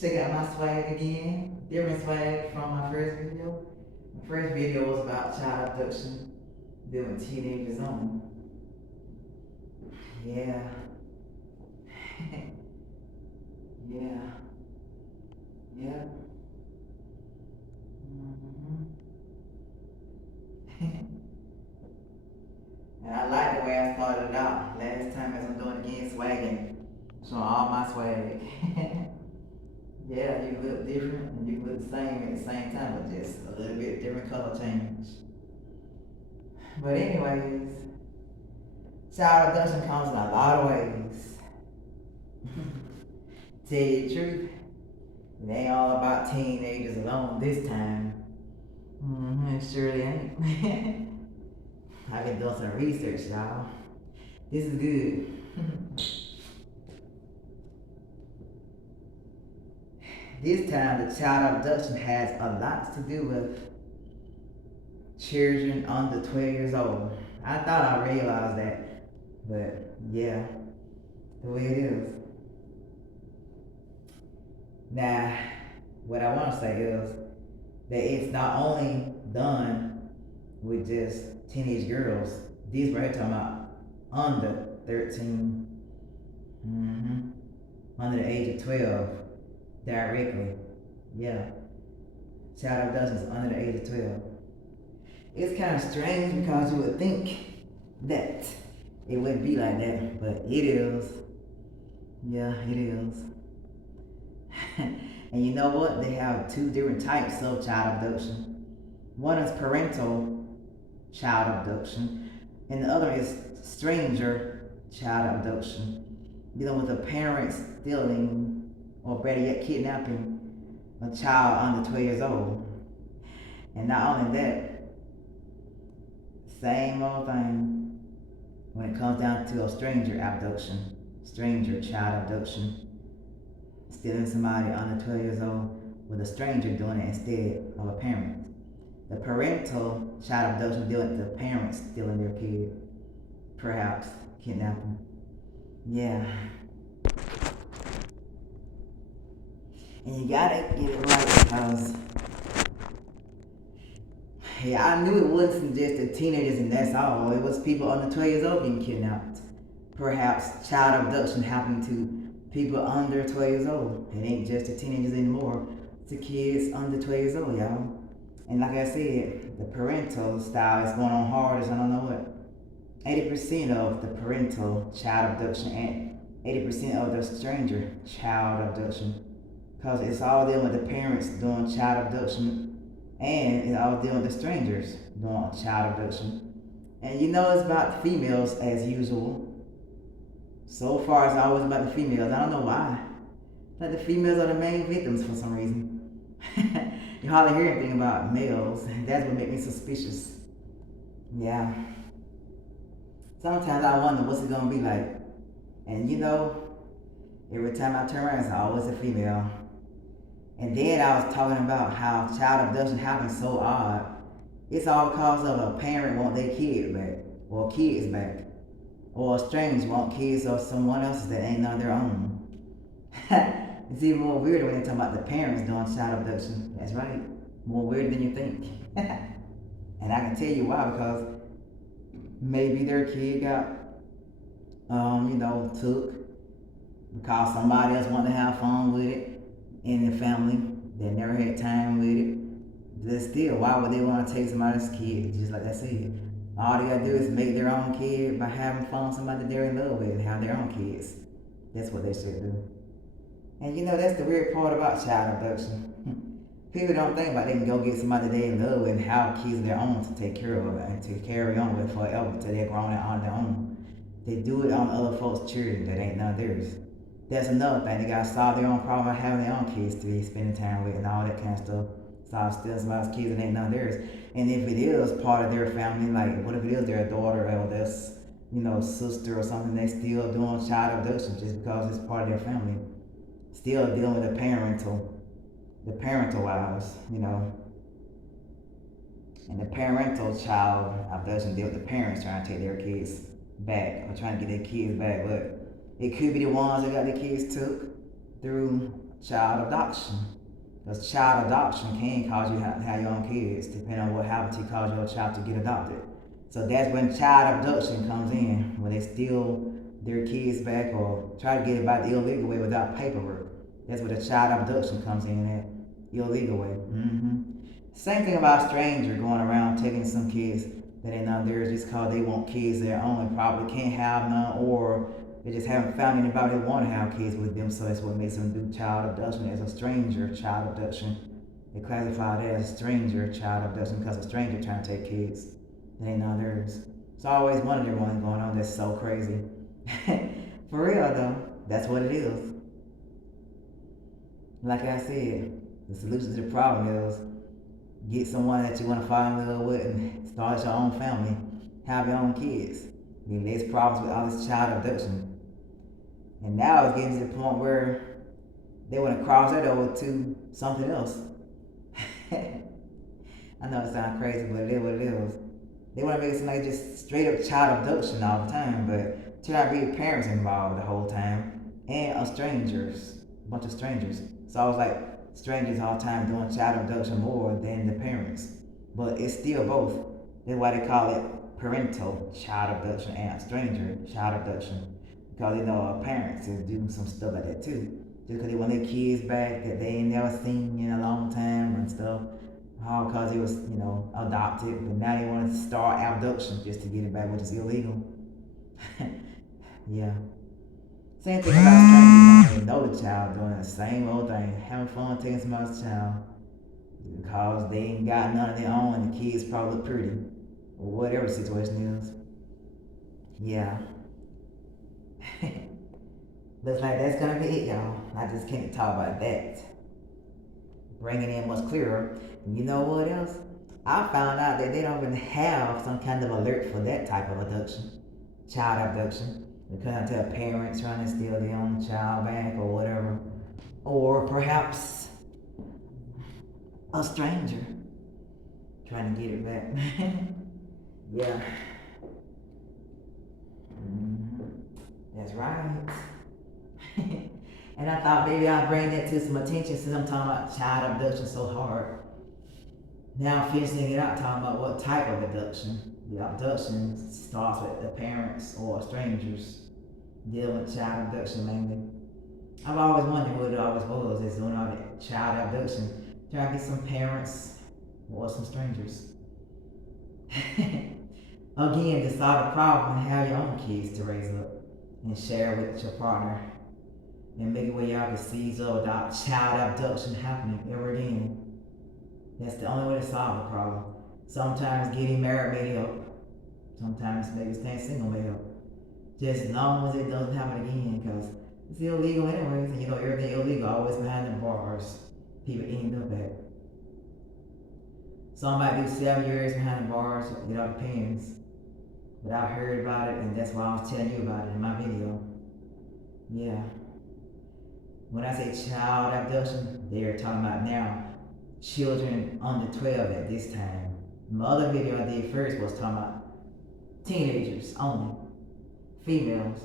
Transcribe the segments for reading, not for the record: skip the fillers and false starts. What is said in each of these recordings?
Check out my swag again. Different swag from my first video. My first video was about child abduction, doing teenagers on. Yeah. Yeah. Yeah. hmm And I like the way I started it out last time as I'm doing it again, swagging. Showing all my swag. Yeah, you look different and you look the same at the same time, but just a little bit different color change. But anyways, child abduction comes in a lot of ways. Tell you the truth, it ain't all about teenagers alone this time. It surely ain't. I've been doing some research, y'all. This is good. This time, the child abduction has a lot to do with children under 12 years old. I thought I realized that, but yeah, the way it is. Now, what I want to say is that it's not only done with just teenage girls. These right here talking about under 13, under the age of 12, directly. Yeah, child abduction is under the age of 12. It's kind of strange because you would think that it wouldn't be like that, but it is. Yeah, it is. And you know what? They have two different types of child abduction. One is parental child abduction, and the other is stranger child abduction, dealing with the parents stealing or better yet kidnapping a child under 12 years old. And not only that, same old thing when it comes down to a stranger abduction, stranger child abduction, stealing somebody under 12 years old with a stranger doing it instead of a parent. The parental child abduction dealing with the parents stealing their kid, perhaps kidnapping. Yeah. And you gotta get it right because, yeah, I knew it wasn't just the teenagers and that's all. It was people under 12 years old getting kidnapped. Perhaps child abduction happening to people under 12 years old. It ain't just the teenagers anymore. It's the kids under 12 years old, y'all. And like I said, the parental style is going on hard as I don't know what. 80% of the parental child abduction and 80% of the stranger child abduction. Because it's all dealing with the parents doing child abduction and it's all dealing with the strangers doing child abduction. And you know it's about the females as usual. So far it's always about the females. I don't know why. Like the females are the main victims for some reason. You hardly hear anything about males. That's what makes me suspicious. Yeah. Sometimes I wonder what's it gonna be like. And you know, every time I turn around, it's always a female. And then I was talking about how child abduction happens so odd. It's all because of a parent want their kid back, or kids back, or a stranger want kids of someone else's that ain't none of their own. It's even more weirder when they talk about the parents doing child abduction. That's right, more weird than you think. And I can tell you why, because maybe their kid got, took because somebody else wanted to have fun with it in the family. They never had time with it. But still, why would they want to take somebody's kid? Just like I said, all they gotta do is make their own kid by having fun with somebody they're in love with and have their own kids. That's what they should do. And you know, that's the weird part about child abduction. People don't think about they can go get somebody they're in love with and have kids of their own to take care of and to carry on with forever till they're grown and on their own. They do it on other folks' children that ain't none of theirs. That's another thing. They gotta solve their own problem by having their own kids to be spending time with and all that kind of stuff. Stop stealing somebody's kids that ain't none of theirs. And if it is part of their family, like what if it is their daughter or their sister or something, they still doing child abduction just because it's part of their family. Still dealing with the parental wives. And the parental child abduction deal with the parents trying to take their kids back or trying to get their kids back. But it could be the ones that got their kids took through child abduction. Because child adoption can cause you to have your own kids, depending on what happens to cause your child to get adopted. So that's when child abduction comes in, when they steal their kids back or try to get it by the illegal way without paperwork. That's where the child abduction comes in at illegal way. Same thing about a stranger going around taking some kids that ain't not theirs just cause they want kids of their own and probably can't have none, or they just haven't found anybody that want to have kids with them, so that's what makes them do child abduction as a stranger child abduction. They classify that as stranger child abduction because a stranger trying to take kids that ain't none theirs. So I always wondered what's going on. That's so crazy. For real though, that's what it is. Like I said, the solution to the problem is get someone that you want to fall in love with and start your own family, have your own kids. I mean, there's problems with all this child abduction. And now it's getting to the point where they want to cross that over to something else. I know it sounds crazy, but it is what it is. They want to make it seem like just straight up child abduction all the time, but turn out to be parents involved the whole time and a bunch of strangers. So I was like, strangers all the time doing child abduction more than the parents. But it's still both. That's why they call it parental child abduction and stranger child abduction. Because they know parents is do some stuff like that too. Just because they want their kids back that they ain't never seen in a long time and stuff. All because it was, adopted. But now they want to start abduction just to get it back, which is illegal. Yeah. Same thing about strangers. They know the child doing the same old thing, having fun taking somebody's child because they ain't got none of their own and the kids probably look pretty or whatever the situation is. Yeah. Looks like that's gonna be it, y'all. I just can't talk about that. Bringing it in much clearer. And you know what else? I found out that they don't even have some kind of alert for that type of abduction, child abduction. Because I tell parents trying to steal their own child back or whatever. Or perhaps a stranger trying to get it back. Yeah. That's right. And I thought maybe I'd bring that to some attention since I'm talking about child abduction so hard. Now I'm finishing it out talking about what type of abduction. The abduction starts with the parents or strangers dealing with child abduction mainly. I've always wondered what it always was is doing all that child abduction. Try to get some parents or some strangers. Again, to solve the problem, have your own kids to raise up and share with your partner and make it where y'all can seize up without child abduction happening ever again. That's the only way to solve the problem. Sometimes getting married may help. Sometimes maybe staying single may help. Just as long as it doesn't happen again, because it's illegal anyways, and everything illegal always behind the bars. People end up at. Some might do 7 years behind the bars, it all depends. But I've heard about it, and that's why I was telling you about it in my video. Yeah. When I say child abduction, they're talking about now children under 12 at this time. My other video I did first was talking about teenagers only, females.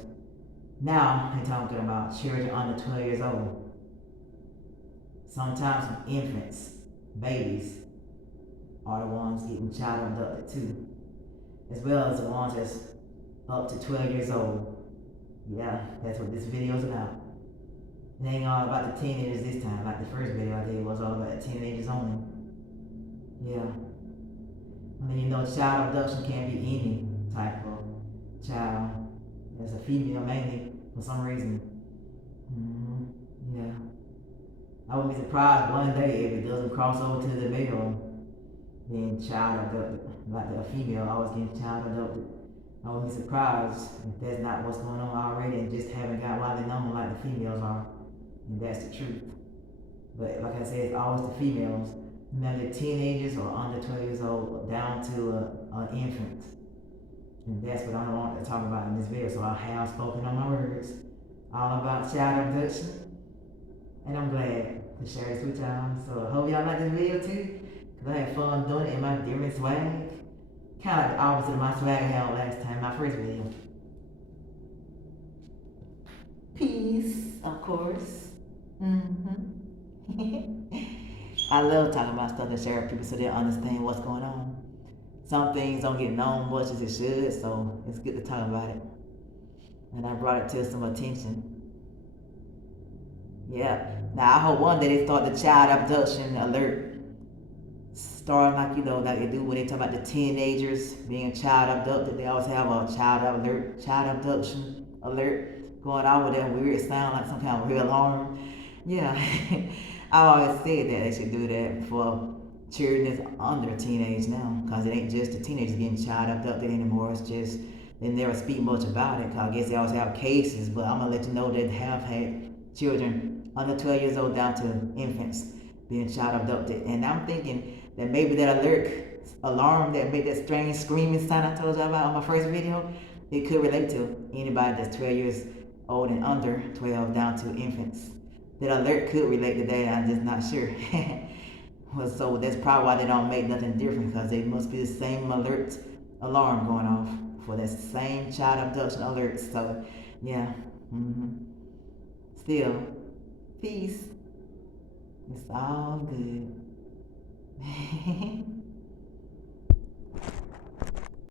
Now I'm talking about children under 12 years old. Sometimes infants, babies, are the ones getting child abducted too, as well as the ones that's up to 12 years old. Yeah, that's what this video is about. It ain't all about the teenagers this time, like the first video I did was all about the teenagers only. Yeah. I mean, child abduction can be any type of child. As a female mainly, for some reason. Yeah. I wouldn't be surprised one day if it doesn't cross over to the male being child abducted, like a female always getting child abducted. I wouldn't be surprised if that's not what's going on already and just haven't got widely known like the females are. And that's the truth. But like I said, it's always the females. Remember, teenagers or under 12 years old down to an infant. And that's what I want to talk about in this video. So I have spoken on my words all about child abduction. And I'm glad to share this with y'all. So I hope y'all like this video too. Because I had fun doing it in my different swag. Kind of like the opposite of my swag I had last time, my first video. Peace, of course. Mm-hmm. I love talking about stuff to share with people so they understand what's going on. Some things don't get known much as it should, so it's good to talk about it. And I brought it to some attention. Yeah. Now I hope one day they start the child abduction alert. Starting like like they do when they talk about the teenagers being child abducted. They always have a child alert, child abduction alert going on with that weird sound like some kind of real alarm. Yeah. I always said that they should do that for children that's under teenage now, because it ain't just the teenagers getting child abducted anymore. It's just they never speak much about it. Cause I guess they always have cases, but I'm gonna let you know they have had children under 12 years old down to infants being child abducted. And I'm thinking that maybe that alert alarm that made that strange screaming sound I told you about on my first video, it could relate to anybody that's 12 years old and under 12 down to infants. That alert could relate to that. I'm just not sure. Well, so that's probably why they don't make nothing different, because they must be the same alert alarm going off for that same child abduction alert. So yeah. Mm-hmm. Still, peace. It's all good.